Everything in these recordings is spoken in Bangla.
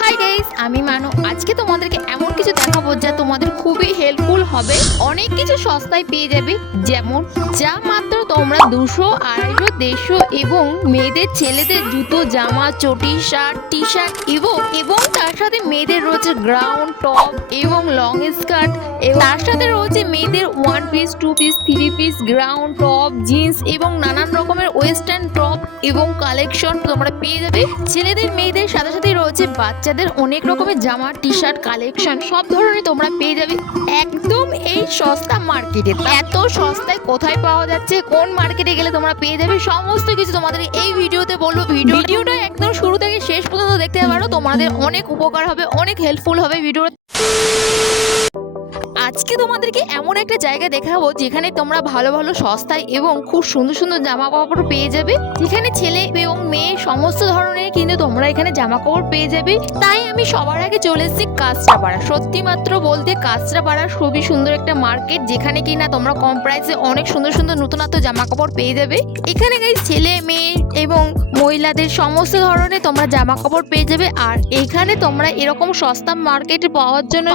হাই গাইস, আমি মানো। আজকে তোমাদেরকে এমন কিছু দেখাবো যা তোমাদের খুবই হেল্পফুল হবে। অনেক কিছু সস্তায় পেয়ে যাবে, যেমন যা মাত্র তোমরা 200, 250, 150 এবং মেয়েদের ছেলেদের জুতো, জামা, চটি, শার্ট, টি শার্ট এবং তার সাথে মেয়েদের রয়েছে গ্রাউন্ড টপ এবং লং স্কার্ট, তার সাথে রয়েছে মেয়েদের 1 piece, 2 piece, 3 piece, ground top, jeans এবং নানান রকমের ওয়েস্টার্ন টপ এবং কালেকশন তোমরা পেয়ে যাবে। ছেলেদের মেয়েদের সাথে সাথে রয়েছে বাচ্চাদের অনেক রকমের জামা, টি শার্ট কালেকশন, সব ধরনের তোমরা পেয়ে যাবে একদম এই সস্তা মার্কেটে। এত সস্তায় কোথায় পাওয়া যাচ্ছে, কোন মার্কেটে গেলে তোমরা পেয়ে যাবে, সমস্ত কিছু তোমাদের এই ভিডিওতে বলবো। ভিডিওটা একদম শুরু থেকে শেষ পর্যন্ত দেখতে পারো, তোমাদের অনেক উপকার হবে, অনেক হেল্পফুল হবে ভিডিও। আজকে তোমাদেরকে এমন একটা জায়গা দেখাবো যেখানে তোমরা ভালো ভালো সস্তায় এবং খুব সুন্দর সুন্দর জামা কাপড় পেয়ে যাবে, যেখানে ছেলে এবং মেয়ে সমস্ত ধরনের কিন্তু তোমরা এখানে জামা কাপড় পেয়ে যাবে। তাই আমি সবার আগে চলে এসেছি কাঁচরাপাড়া। সত্যি মাত্র বলতে কাঁচরাপাড়া খুবই সুন্দর একটা মার্কেট, যেখানে কিনা তোমরা কম প্রাইসে অনেক সুন্দর সুন্দর নতুনত্ব জামা কাপড় পেয়ে যাবে। এখানে গাইস ছেলে মেয়ে এবং মহিলাদের সমস্ত ধরনের তোমরা জামা কাপড় পেয়ে যাবে। আর এখানে তোমরা এরকম সস্তা মার্কেটে পাওয়ার জন্য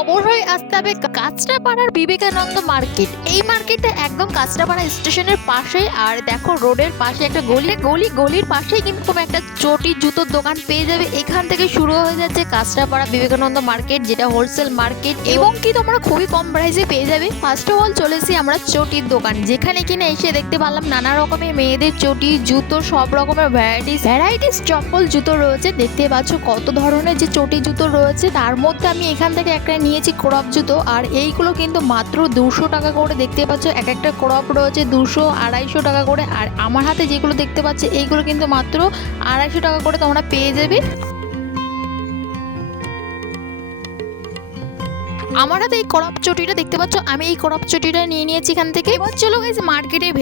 অবশ্যই আসতে হবে কাঁচরাপাড়ার বিবেকানন্দ মার্কেট। এই মার্কেটটা একদম কাঁচরাপাড়া স্টেশনের পাশে। আর দেখো রোডের পাশে একটা গলির পাশেই কিন্তু তোমরা একটা চটি জুতোর দোকান পেয়ে যাবে। এখান থেকে শুরু হয়ে যাচ্ছে কাঁচরাপাড়া বিবেকানন্দ মার্কেট, যেটা হোলসেল মার্কেট এবং কি তোমরা খুবই কম প্রাইসে পেয়ে যাবে। ফার্স্ট অফ অল চলেছি আমরা চটির দোকান, যেখানে কিনা এসে দেখতে পারলাম নানা রকমের মেয়েদের চটি জুতো, সব রকমের ভ্যারাইটিস চপ্পল জুতো রয়েছে। দেখতে পাচ্ছ কত ধরনের যে চটি জুতো রয়েছে। তার মধ্যে আমি এখান থেকে একটা নিয়েছি ক্রপ জুতো, আর এইগুলো কিন্তু মাত্র 200 টাকা করে। দেখতে পাচ্ছ এক একটা ক্রপ রয়েছে 200, 250 টাকা করে। আর আমার হাতে যেগুলো দেখতে পাচ্ছ এইগুলো কিন্তু মাত্র 250 টাকা করে তোমরা পেয়ে যাবে। আমার হাতে এই ক্রপ চটিটা দেখতে পাচ্ছ, আমি এই ক্রপ চটিটা নিয়ে নিয়েছি এখান থেকে। এবার চলো গাইস মার্কেটের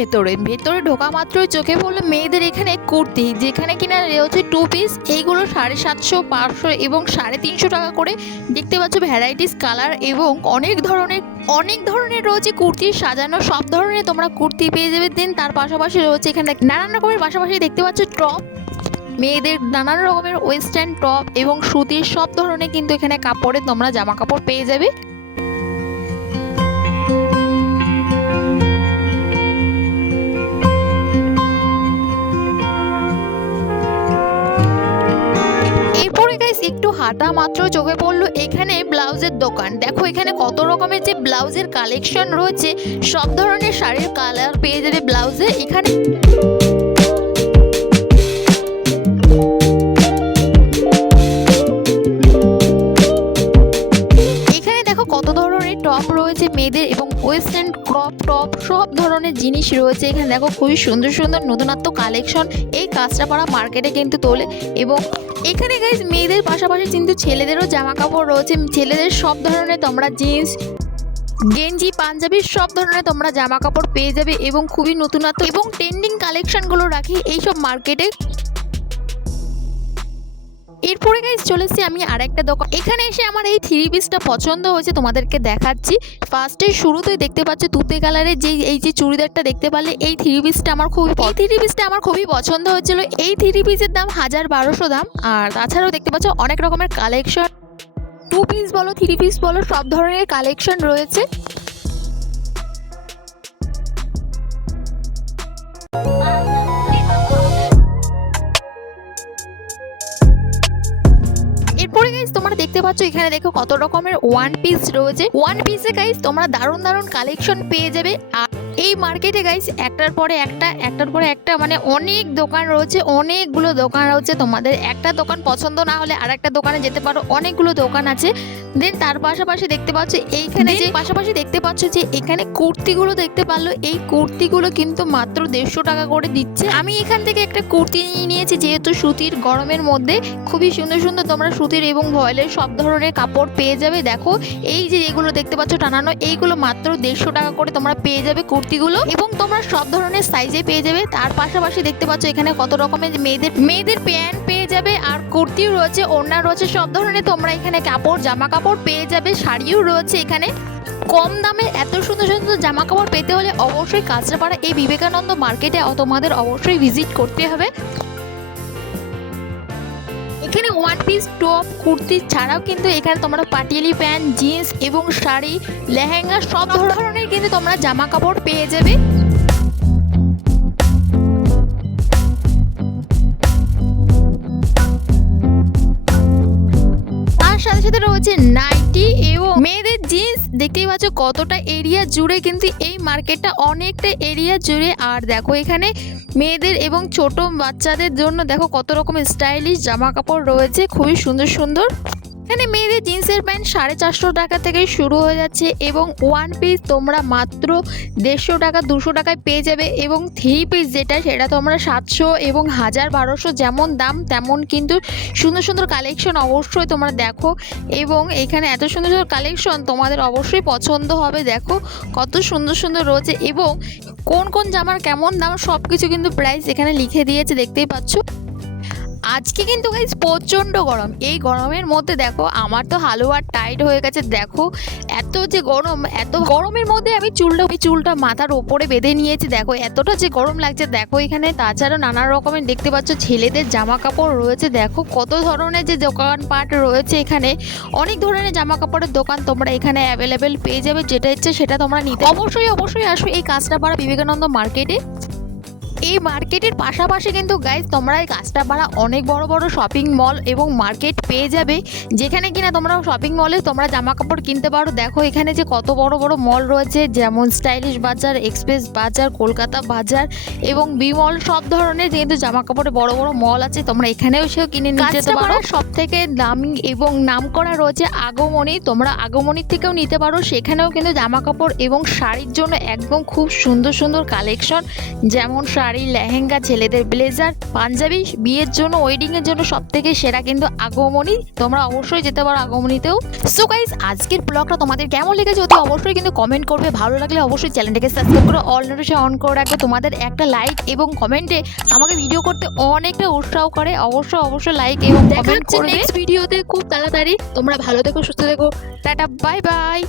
ভেতরে ঢোকা মাত্রই চোখে পড়লো মেয়েদের এখানে কুর্তি, যেখানে কিনা রয়েছে 2 পিস। এইগুলো 750, 500 এবং 350 টাকা করে। দেখতে পাচ্ছ ভ্যারাইটিস কালার এবং অনেক ধরনের রয়েছে কুর্তি সাজানো, সব ধরনের তোমরা কুর্তি পেয়ে যাবে। দেন তার পাশাপাশি রয়েছে এখানে নানান রকমের, পাশাপাশি দেখতে পাচ্ছ টপ, মেয়েদের নানান রকমের ওয়েস্টার্ন টপ এবং সুতির সব ধরনের কিন্তু এখানে কাপড়ে তোমরা জামা কাপড় পেয়ে যাবে। এরপরে গাইস একটু হাঁটা মাত্র চোখে পড়লো এখানে ব্লাউজের দোকান। দেখো এখানে কত রকমের যে ব্লাউজের কালেকশন রয়েছে, সব ধরনের শাড়ির কালার পেয়ে যাবে ব্লাউজে। এখানে কত ধরনের টপ রয়েছে মেয়েদের এবং ওয়েস্টার্ন ক্রপ টপ, সব ধরনের জিনিস রয়েছে এখানে। দেখো খুবই সুন্দর সুন্দর নতুনত্ব কালেকশন এই কাঁচরাপাড়া মার্কেটে কিন্তু তোলে। এবং এখানে গাইস মেয়েদের পাশাপাশি কিন্তু ছেলেদেরও জামা কাপড় রয়েছে। ছেলেদের সব ধরনের তোমরা জিন্স, গেঞ্জি, পাঞ্জাবি সব ধরনের তোমরা জামা কাপড় পেয়ে যাবে এবং খুবই নতুনত্ব এবং ট্রেন্ডিং কালেকশনগুলো রাখি এইসব মার্কেটে। এরপরে গাইস চলেছি আমি আরেকটা দোকান। এখানে এসে আমার এই 3 পিসটা পছন্দ হয়েছে, তোমাদেরকে দেখাচ্ছি। ফার্স্টে শুরুতেই দেখতে পাচ্ছ তুতে কালারের এই যে চুড়িদারটা দেখতে পারলে, এই 3 পিসটা আমার খুবই পছন্দ হয়েছিল। এই 3 পিসের দাম 1000-1200 দাম। আর তাছাড়াও দেখতে পাচ্ছ অনেক রকমের কালেকশন, 2 পিস বলো 3 পিস বলো, সব ধরনের কালেকশন রয়েছে। এরপরে গাইস তোমরা দেখতে পাচ্ছ এখানে দেখো কত রকমের 1 পিস রয়েছে। 1 পিসে গাইস তোমরা দারুণ কালেকশন পেয়ে যাবে। আর এই মার্কেটে গাইস একটার পরে একটা মানে অনেক দোকান রয়েছে, অনেকগুলো দোকান রয়েছে। তোমাদের একটা দোকান পছন্দ না হলে আরেকটা দোকানে যেতে পারো, অনেকগুলো দোকান আছে। দেন তার পাশাপাশি দেখতে পাচ্ছ এইখানে যে এখানে কুর্তিগুলো দেখতে পারলো, এই কুর্তিগুলো কিন্তু মাত্র 150 টাকা করে দিচ্ছে। আমি এখান থেকে একটা কুর্তি নিয়ে নিয়েছি, যেহেতু সুতির গরমের মধ্যে খুবই সুন্দর সুন্দর তোমরা সুতির এবং ভয়েলের সব ধরনের কাপড় পেয়ে যাবে। দেখো এই যে এগুলো দেখতে পাচ্ছ টানানো, এইগুলো মাত্র 150 টাকা করে তোমরা পেয়ে যাবে কুর্তিগুলো, এবং তোমরা সব ধরনের সাইজে পেয়ে যাবে। তার পাশাপাশি দেখতে পাচ্ছ এখানে কত রকমের মেয়েদের প্যান্ট পেয়ে যাবে, আর কুর্তিও রয়েছে, ওড়না রয়েছে, সব ধরনের তোমরা এখানে কাপড় জামা কাপড় পেয়ে যাবে। শাড়িও রয়েছে এখানে। কম দামে এত সুন্দর সুন্দর জামা কাপড় পেতে হলে অবশ্যই কাঁচরাপাড়া এই বিবেকানন্দ মার্কেটে তোমাদের অবশ্যই ভিজিট করতে হবে। এখানে ওয়ান পিস টপ কুর্তি ছাড়াও কিন্তু এখানে তোমরা পাটিয়ালি প্যান্ট জিন্স এবং শাড়ি লেহেঙ্গা সব ধরনের কিন্তু তোমরা জামা কাপড় পেয়ে যাবে। সাথে সাথে রয়েছে নাইটি এবং মেয়েদের জিন্স। দেখতেই পাচ্ছ কতটা এরিয়া জুড়ে কিন্তু এই মার্কেটটা অনেকটা এরিয়া জুড়ে। আর দেখো এখানে মেয়েদের এবং ছোট বাচ্চাদের জন্য দেখো কত রকম স্টাইলিশ জামা কাপড় রয়েছে, খুবই সুন্দর সুন্দর। এখানে মেয়েদের জিন্সের প্যান্ট 450 টাকা থেকে শুরু হয়ে যাচ্ছে এবং ওয়ান পিস তোমরা মাত্র 150 টাকা 200 টাকায় পেয়ে যাবে এবং থ্রি পিস যেটা সেটা তোমরা 700 এবং 1000-1200 যেমন দাম তেমন কিন্তু সুন্দর সুন্দর কালেকশন অবশ্যই তোমরা দেখো। এবং এখানে এত সুন্দর সুন্দর কালেকশন তোমাদের অবশ্যই পছন্দ হবে। দেখো কত সুন্দর সুন্দর রয়েছে এবং কোন কোন জামার কেমন দাম সব কিছু কিন্তু প্রাইস এখানে লিখে দিয়েছে, দেখতেই পাচ্ছ। আজকে কিন্তু গাইস প্রচণ্ড গরম। এই গরমের মধ্যে দেখো আমার তো হালুয়া টাইট হয়ে গেছে। দেখো এত যে গরম, এত গরমের মধ্যে আমি চুলটা মাথার ওপরে বেঁধে নিয়েছি। দেখো এতটা যে গরম লাগছে। দেখো এখানে তাছাড়া নানা রকমের দেখতে পাচ্ছ ছেলেদের জামা কাপড় রয়েছে। দেখো কত ধরনের যে দোকানপাট রয়েছে, এখানে অনেক ধরনের জামা কাপড়ের দোকান তোমরা এখানে অ্যাভেলেবেল পেয়ে যাবে। যেটা ইচ্ছে সেটা তোমরা নিতে অবশ্যই আসো এই কাঁচরাপাড়া বিবেকানন্দ মার্কেটে। এই মার্কেটের পাশাপাশি কিন্তু গাইজ তোমরা এই কাঁচরাপাড়া অনেক বড় বড় শপিং মল এবং মার্কেট পেয়ে যাবে, যেখানে কিনা তোমরা শপিং মলে তোমরা জামা কাপড় কিনতে পারো। দেখো এখানে যে কত বড় বড় মল রয়েছে, যেমন স্টাইলিশ বাজার, এক্সপ্রেস বাজার, কলকাতা বাজার এবং বি মল, সব ধরনের যেহেতু জামা কাপড়ের বড় বড় মল আছে তোমরা এখানেও সেও কিনে নিতে পারো। সব থেকে দামি এবং নাম করা রয়েছে আগমনী, তোমরা আগমনীর থেকেও নিতে পারো। সেখানেও কিন্তু জামা কাপড় এবং শাড়ির জন্য একদম খুব সুন্দর সুন্দর কালেকশন, যেমন শাড়ি, লেহেঙ্গা, ছেলেদের ব্লেজার, পাঞ্জাবি, বিয়ের জন্য ওয়েডিং এর জন্য সব থেকে সেরা কিন্তু আগমনী। তোমরা অবশ্যই যেতে পারো আগমনীতেও। সো গাইস আজকের ব্লগটা তোমাদের কেমন লেগেছে অতি অবশ্যই কিন্তু কমেন্ট করবে। ভালো লাগলে অবশ্যই চ্যানেলটাকে সাবস্ক্রাইব করে অল নোটিফিকেশন অন করে রাখবে। তোমাদের একটা লাইক এবং কমেন্টে আমাকে ভিডিও করতে অনেকটা উৎসাহ করে। অবশ্যই লাইক এবং কমেন্ট করবে। নেক্সট ভিডিওতে খুব তাড়াতাড়ি। তোমরা ভালো থেকো, সুস্থ থেকো, টাটা, বাই বাই।